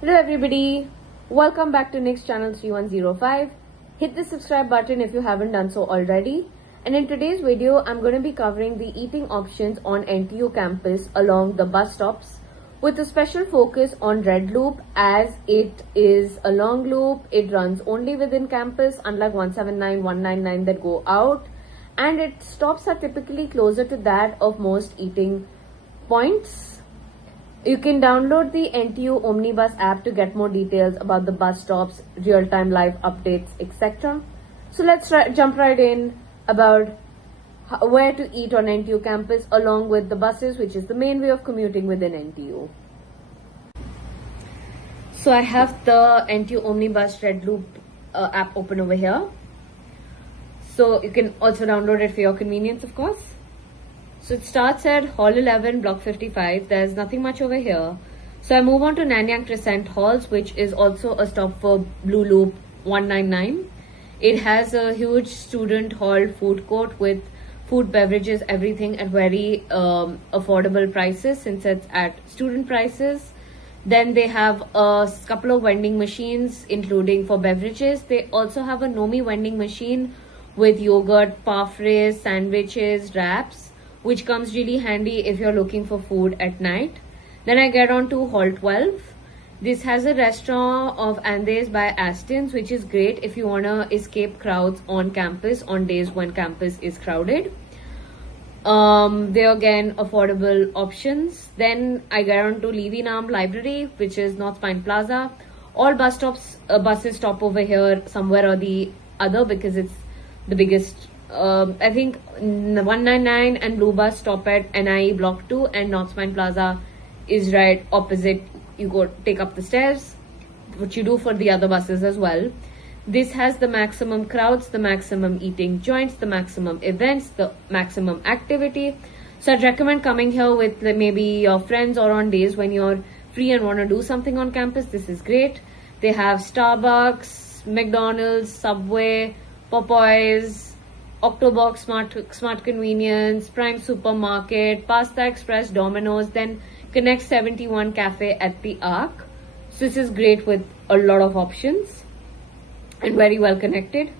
Hello everybody, welcome back to Nick's channel 3105. Hit the subscribe button if you haven't done so already. And in today's video, I'm going to be covering the eating options on NTU campus along the bus stops with a special focus on Red Loop, as it is a long loop. It runs only within campus, unlike 179, 199 that go out, and its stops are typically closer to that of most eating points. You can download the NTU Omnibus app to get more details about the bus stops, real-time live updates, etc. So let's jump right in about where to eat on NTU campus along with the buses, which is the main way of commuting within NTU. So I have the NTU Omnibus Red Loop app open over here. So you can also download it for your convenience, of course. So it starts at Hall 11, Block 55. There's nothing much over here. So I move on to Nanyang Crescent Halls, which is also a stop for Blue Loop 199. It has a huge student hall food court with food, beverages, everything at very affordable prices, since it's at student prices. Then they have a couple of vending machines, including for beverages. They also have a Nomi vending machine with yogurt, parfaits, sandwiches, wraps, which comes really handy if you're looking for food at night. Then I get on to Hall 12. This has a restaurant of Andes by Aston's, which is great if you want to escape crowds on campus on days when campus is crowded. They're again affordable options. Then I get on to Levinam Library, which is North Pine Plaza. All buses stop over here somewhere or the other because it's the biggest. I think 199 and Blue Bus stop at NIE Block 2, and North Spine Plaza is right opposite. You go take up the stairs, which you do for the other buses as well. This has the maximum crowds, the maximum eating joints, the maximum events, the maximum activity. So I'd recommend coming here with maybe your friends or on days when you're free and want to do something on campus. This is great. They have Starbucks, McDonald's, Subway, Popeyes, Octobox, Smart Convenience, Prime Supermarket, Pasta Express, Domino's, then Connect 71 Cafe at the Arc. So this is great with a lot of options and very well connected.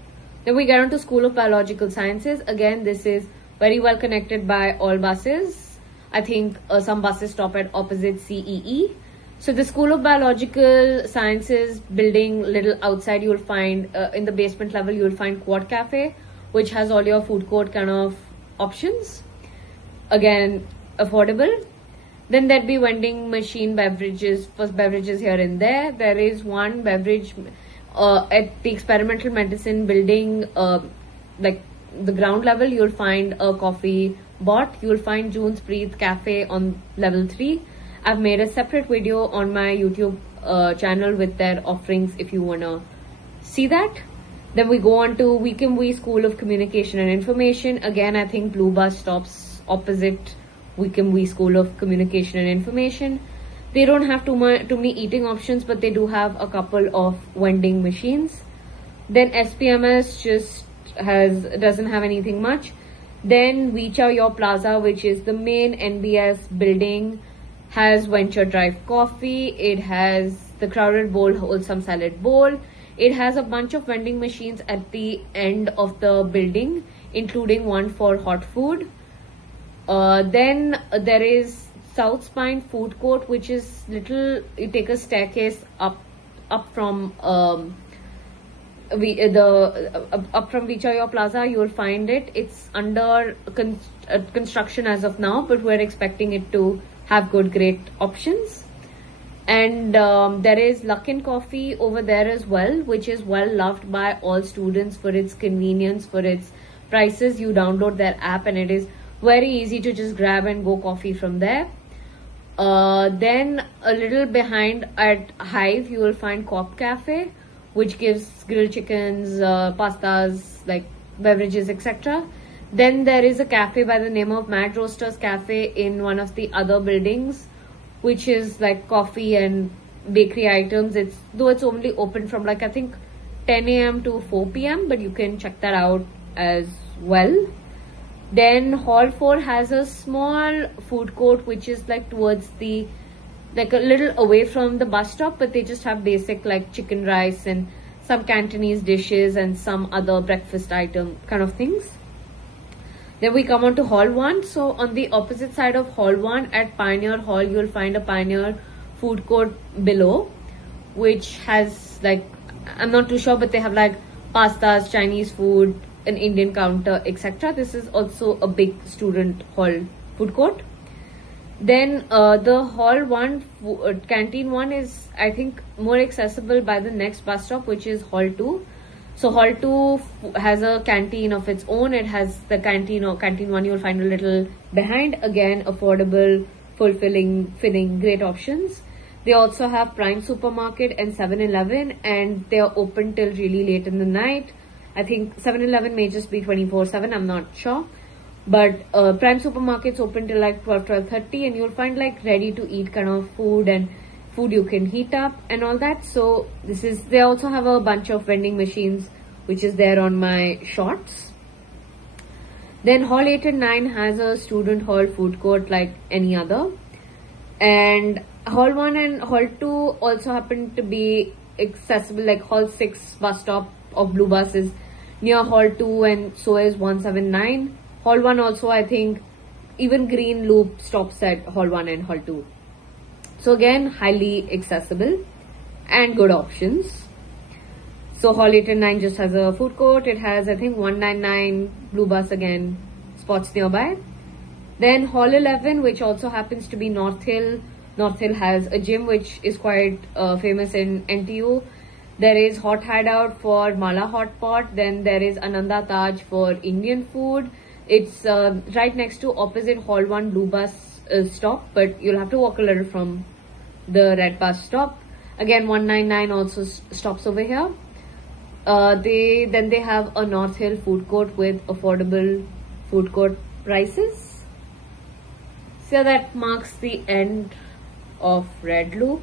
Then we get on to School of Biological Sciences. Again, this is very well connected by all buses. I think some buses stop at opposite CEE. So the School of Biological Sciences building, little outside, you'll find in the basement level, you'll find Quad Cafe, which has all your food court kind of options. Again, affordable. Then there'd be vending machine beverages, first beverages here and there. There is one beverage at the Experimental Medicine building, like the ground level, you'll find a coffee bot. You'll find June's Breathe Cafe on level 3. I've made a separate video on my YouTube channel with their offerings if you wanna see that. Then we go on to Weekamwee School of Communication and Information. Again, I think Blue Bus stops opposite Weekamwee School of Communication and Information. They don't have too many eating options, but they do have a couple of vending machines. Then SPMS just doesn't have anything much. Then Vicha Your Plaza, which is the main NBS building, has Venture Drive Coffee. It has the Crowded Bowl Wholesome Salad Bowl. It has a bunch of vending machines at the end of the building, including one for hot food. Then there is South Spine Food Court, which is little. You take a staircase up from up from Vichaya Plaza. You will find it. It's under construction as of now, but we're expecting it to have great options. And there is Luckin Coffee over there as well, which is well loved by all students for its convenience, for its prices. You download their app and it is very easy to just grab and go coffee from there. Then a little behind at Hive, you will find Cop Cafe, which gives grilled chickens, pastas, like beverages, etc. Then there is a cafe by the name of Mad Roasters Cafe in one of the other buildings, which is like coffee and bakery items. Though it's only open from like I think 10 a.m. to 4 p.m. but you can check that out as well. Then Hall 4 has a small food court which is like towards the like a little away from the bus stop, but they just have basic like chicken rice and some Cantonese dishes and some other breakfast item kind of things. Then we come on to Hall 1. So on the opposite side of Hall 1 at Pioneer Hall, you'll find a Pioneer food court below, which has like, I'm not too sure, but they have like pastas, Chinese food, an Indian counter, etc. This is also a big student hall food court. Then the Hall 1 canteen 1 is, I think, more accessible by the next bus stop, which is Hall 2. So Hall 2 has a canteen of its own. It has the canteen, or canteen 1 you'll find a little behind. Again, affordable, fulfilling, filling, great options. They also have Prime Supermarket and 7-Eleven, and they are open till really late in the night. I think 7-Eleven may just be 24/7, I'm not sure. But Prime Supermarket's open till like 12:30, and you'll find like ready to eat kind of food and food you can heat up and all that. So they also have a bunch of vending machines, which is there on my shorts. Then Hall 8 and 9 has a student hall food court like any other. And Hall 1 and Hall 2 also happen to be accessible, like Hall 6 bus stop of Blue Bus is near Hall 2, and so is 179. Hall 1 also, I think, even Green Loop stops at Hall 1 and Hall 2. So again, highly accessible and good options. So Hall 8 and 9 just has a food court. It has, I think, 199 Blue Bus again spots nearby. Then Hall 11, which also happens to be North Hill. North Hill has a gym which is quite famous in NTU. There is Hot Hideout for Mala Hot Pot. Then there is Ananda Taj for Indian food. It's right next to opposite Hall 1 Blue Bus stop, but you'll have to walk a little from the red bus stop. Again, 199 also stops over here. They have a North Hill food court with affordable food court prices. So that marks the end of Red Loop.